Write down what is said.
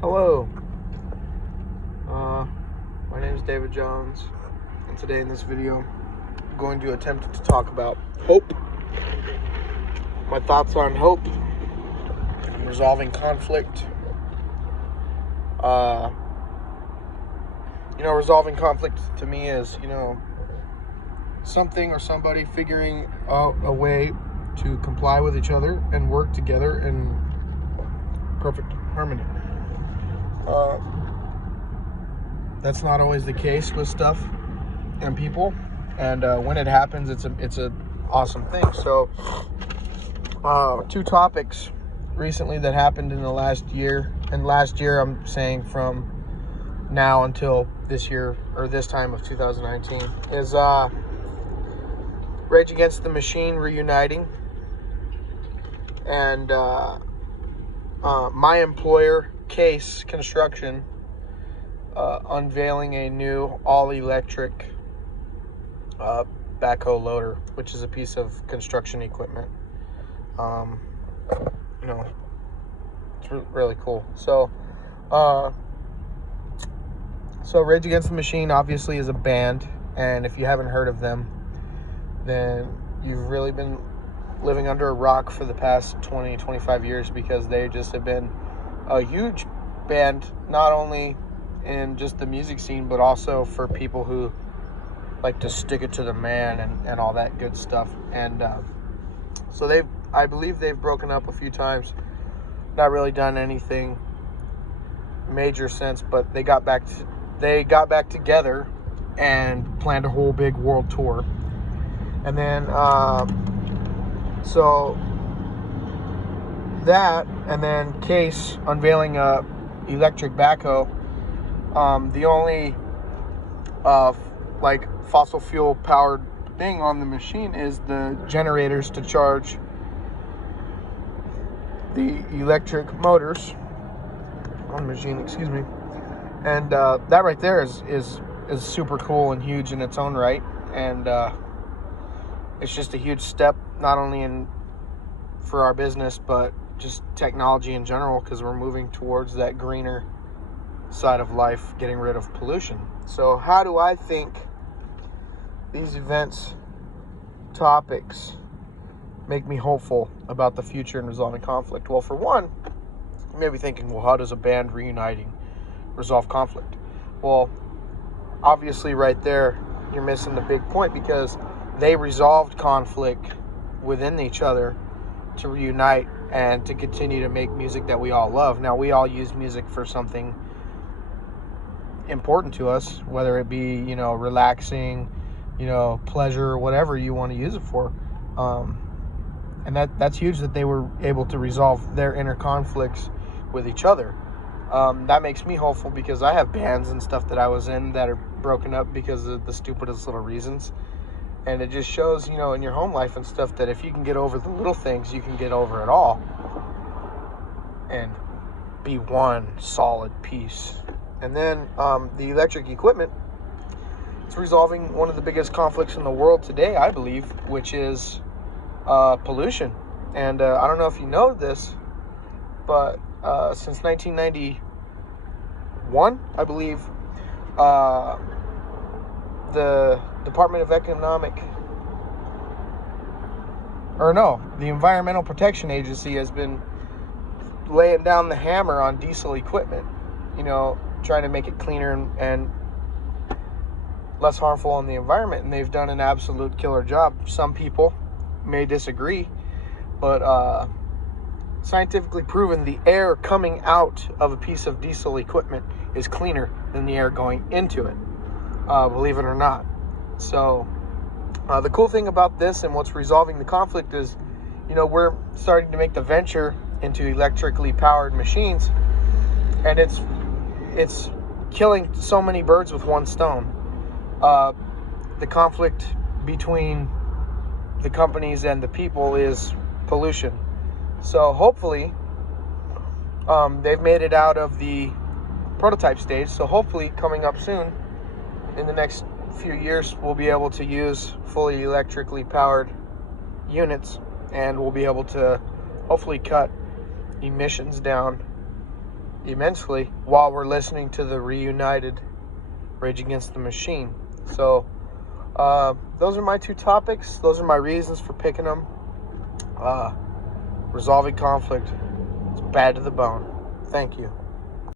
Hello, my name is David Jones, and today in this video, I'm going to attempt to talk about hope, my thoughts on hope, and resolving conflict. Resolving conflict to me is, something or somebody figuring out a way to comply with each other and work together in perfect harmony. That's not always the case with stuff and people, and when it happens, it's a awesome thing. So, two topics recently that happened in the last year, and last year I'm saying from now until this year or this time of 2019 is Rage Against the Machine reuniting, and my employer Case Construction unveiling a new all-electric backhoe loader, which is a piece of construction equipment. It's really cool. So Rage Against the Machine obviously is a band, and if you haven't heard of them, then you've really been living under a rock for the past 25 years, because they just have been a huge band, not only in just the music scene, but also for people who like to stick it to the man and all that good stuff. And so I believe they've broken up a few times, not really done anything major since, but they got back together and planned a whole big world tour. And then so that, and then Case unveiling a electric backhoe. The only fossil fuel powered thing on the machine is the generators to charge the electric motors on the machine, and that right there is super cool and huge in its own right, and it's just a huge step, not only for our business, but just technology in general, because we're moving towards that greener side of life, getting rid of pollution. So how do I think these topics make me hopeful about the future and resolving conflict? Well, for one, you may be thinking, well, how does a band reuniting resolve conflict? Well, obviously right there, you're missing the big point, because they resolved conflict within each other to reunite and to continue to make music that we all love. Now, we all use music for something important to us, whether it be, relaxing, pleasure, whatever you want to use it for. And that's huge that they were able to resolve their inner conflicts with each other. That makes me hopeful, because I have bands and stuff that I was in that are broken up because of the stupidest little reasons. And it just shows, in your home life and stuff, that if you can get over the little things, you can get over it all and be one solid piece. And then the electric equipment, it's resolving one of the biggest conflicts in the world today, I believe, which is pollution. And I don't know if you know this, but since 1991, I believe, the Department of the Environmental Protection Agency has been laying down the hammer on diesel equipment, trying to make it cleaner and less harmful on the environment, and they've done an absolute killer job. Some people may disagree, but scientifically proven, the air coming out of a piece of diesel equipment is cleaner than the air going into it, believe it or not. So the cool thing about this and what's resolving the conflict is, we're starting to make the venture into electrically powered machines, and it's killing so many birds with one stone. The conflict between the companies and the people is pollution. So hopefully they've made it out of the prototype stage. So hopefully coming up soon in the next few years, we'll be able to use fully electrically powered units, and we'll be able to hopefully cut emissions down immensely while we're listening to the reunited Rage Against the Machine. So those are my two topics. Those are my reasons for picking them. Resolving conflict. It's bad to the bone. Thank you.